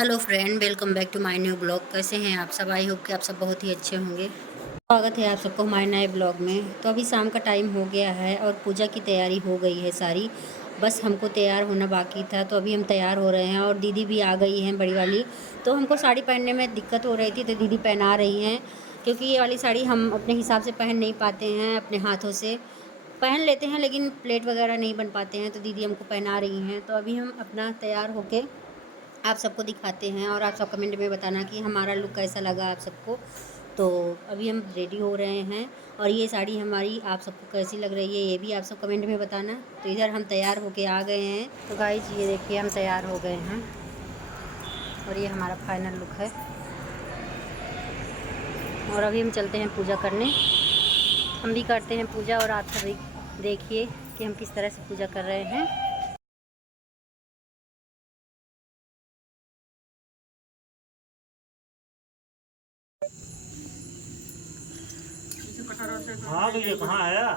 Hello friend, welcome back to my new blog. कैसे हैं आप सब? आई होप कि आप सब बहुत ही अच्छे होंगे। स्वागत है आप सबको हमारे नए ब्लॉग में। तो अभी शाम का टाइम हो गया है और पूजा की तैयारी हो गई है सारी। बस हमको तैयार होना बाकी था, तो अभी हम तैयार हो रहे हैं और दीदी भी आ गई हैं बड़ी वाली। तो हमको साड़ी पहनने में दिक्कत हो रही थी, तो दीदी पहना रही हैं, क्योंकि ये वाली साड़ी हम अपने हिसाब से पहन नहीं पाते हैं। अपने हाथों से पहन लेते हैं लेकिन प्लेट वगैरह नहीं बन पाते हैं, तो दीदी हमको पहना रही हैं। तो अभी हम अपना तैयार होके आप सबको दिखाते हैं और आप सब कमेंट में बताना कि हमारा लुक कैसा लगा आप सबको। तो अभी हम रेडी हो रहे हैं और ये साड़ी हमारी आप सबको कैसी लग रही है ये भी आप सब कमेंट में बताना। तो इधर हम तैयार होके आ गए हैं। तो गाइस ये देखिए हम तैयार हो गए हैं और ये हमारा फाइनल लुक है। और अभी हम चलते हैं पूजा करने। हम भी करते हैं पूजा और आप सभी देखिए कि हम किस तरह से पूजा कर रहे हैं। हाँ भैया कहाँ आया?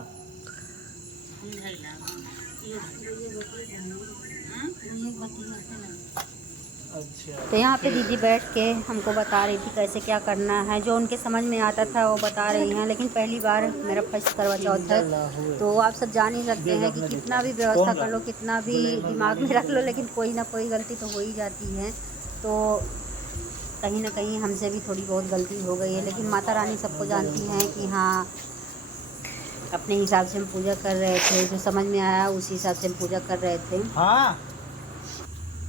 अच्छा। तो यहाँ पे दीदी बैठ के हमको बता रही थी कैसे क्या करना है। जो उनके समझ में आता था वो बता रही हैं, लेकिन पहली बार मेरा फर्स्ट करवा चौथ है, तो आप सब जान ही सकते हैं कि कितना भी व्यवस्था कर लो, कितना भी दिमाग में रख लो, लेकिन कोई ना कोई गलती तो हो ही जाती है। तो कहीं ना कहीं हमसे भी थोड़ी बहुत गलती हो गई है, लेकिन माता रानी सबको जानती हैं कि हाँ, अपने हिसाब से हम पूजा कर रहे थे, जो समझ में आया उसी हिसाब से हम पूजा कर रहे थे। हाँ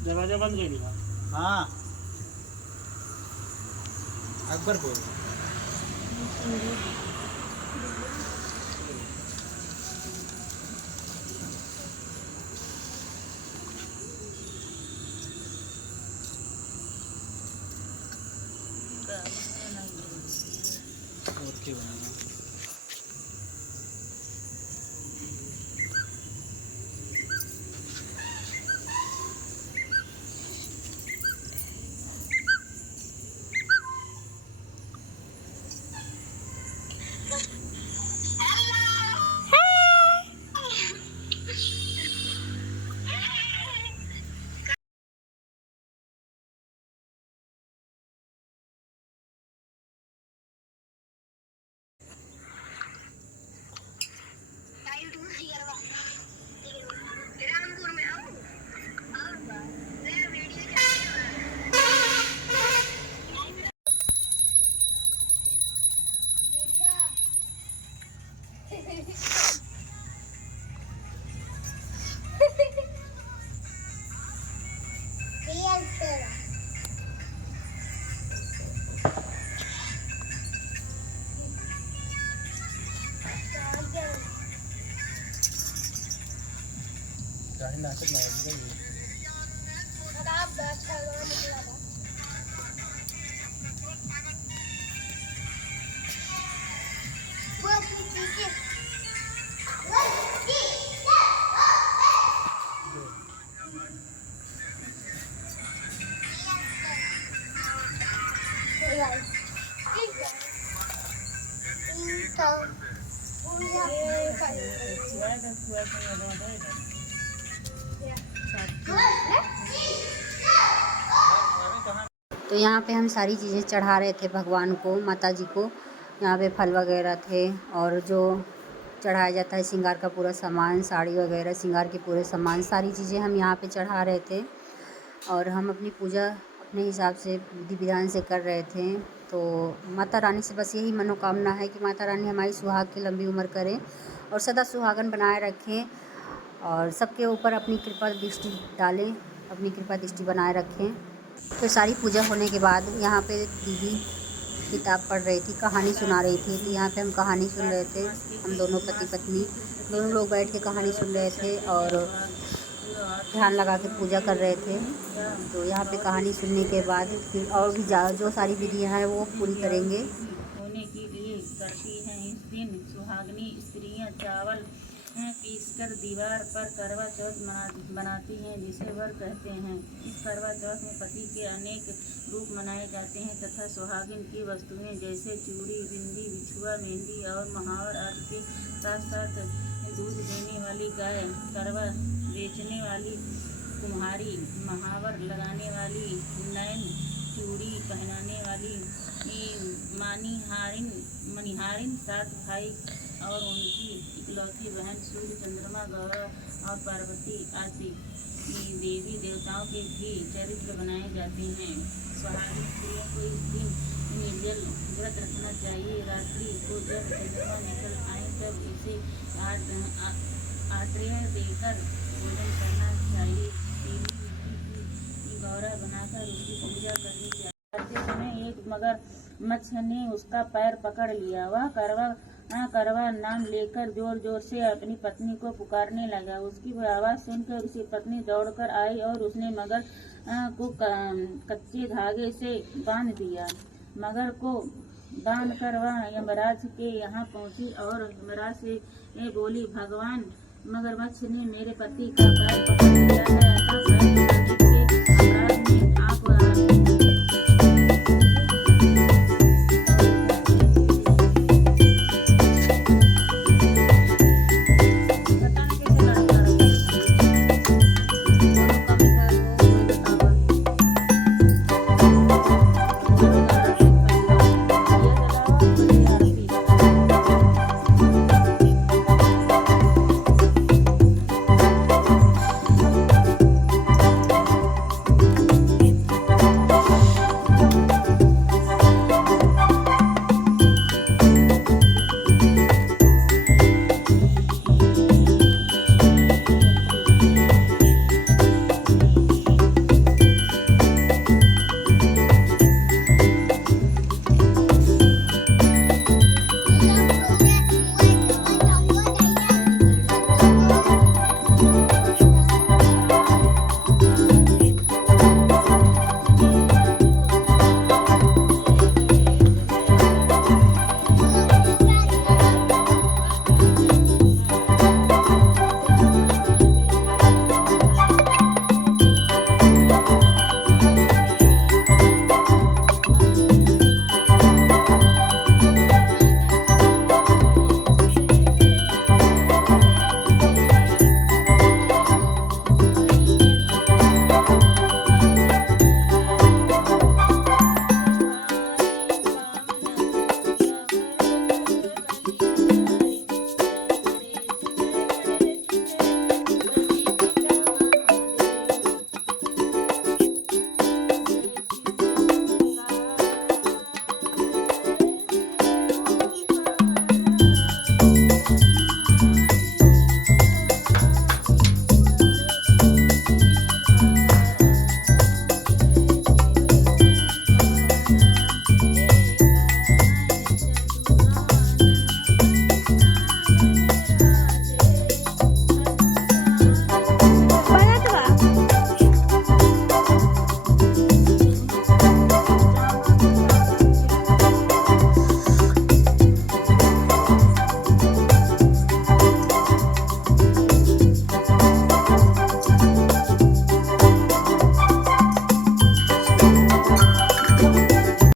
दरवाजा बंद कर दिया। हाँ अकबरपुर। ओके बना नाटक तो यहाँ पे हम सारी चीज़ें चढ़ा रहे थे भगवान को, माता जी को। यहाँ पे फल वगैरह थे और जो चढ़ाया जाता है श्रृंगार का पूरा सामान, साड़ी वगैरह, श्रृंगार के पूरे सामान, सारी चीज़ें हम यहाँ पे चढ़ा रहे थे। और हम अपनी पूजा अपने हिसाब से विधि विधान से कर रहे थे। तो माता रानी से बस यही मनोकामना है कि माता रानी हमारी सुहाग की लंबी उम्र करें और सदा सुहागन बनाए रखें और सबके ऊपर अपनी कृपा दृष्टि डालें, अपनी कृपा दृष्टि बनाए रखें। फिर सारी पूजा होने के बाद यहाँ पे दीदी किताब पढ़ रही थी, कहानी सुना रही थी। तो यहाँ पे हम कहानी सुन रहे थे, हम दोनों पति पत्नी दोनों लोग बैठ के कहानी सुन रहे थे और ध्यान लगा के पूजा कर रहे थे। तो यहाँ पे कहानी सुनने के बाद फिर और भी जो सारी विधियाँ हैं वो पूरी करेंगे। होने के लिए करती हैं। इस दिन सुहागनी स्त्रियां चावल पीसकर दीवार पर करवा चौथ बनाती हैं, जिसे वर कहते हैं। इस करवा चौथ में पति के अनेक रूप मनाए जाते हैं तथा सुहागिन की वस्तुएं जैसे चूड़ी, बिंदी, बिछुआ, मेहंदी और महावर आदि के साथ साथ दूध देने वाली गाय, करवा बेचने वाली कुम्हारी, महावर लगाने वाली, नैन चूड़ी पहनाने वाली, मणिहारिन 7 भाई और उनकी इकलौती बहन सूर्य, चंद्रमा, गौरव और पार्वती आदि देवी देवताओं के भी चरित्र बनाए जाते हैं। सुहागिन स्त्रियों को इस दिन निर्जल व्रत रखना चाहिए। रात्रि को जब चंद्रमा निकल आए तब इसे आश्रय देकर भोजन करना चाहिए। पीली मिट्टी की गौरा बनाकर उसकी पूजा करनी चाहिए। करते समय एक मगरमच्छ ने उसका पैर पकड़ लिया। वह करवा नाम लेकर जोर जोर से अपनी पत्नी को पुकारने लगा। उसकी आवाज सुनकर उसकी पत्नी दौड़कर आई और उसने मगर को कच्चे धागे से बांध दिया। मगर को बांधकर वह यमराज के यहाँ पहुंची और यमराज से बोली, भगवान मगरमच्छ ने मेरे पति का पैर पकड़ लिया है,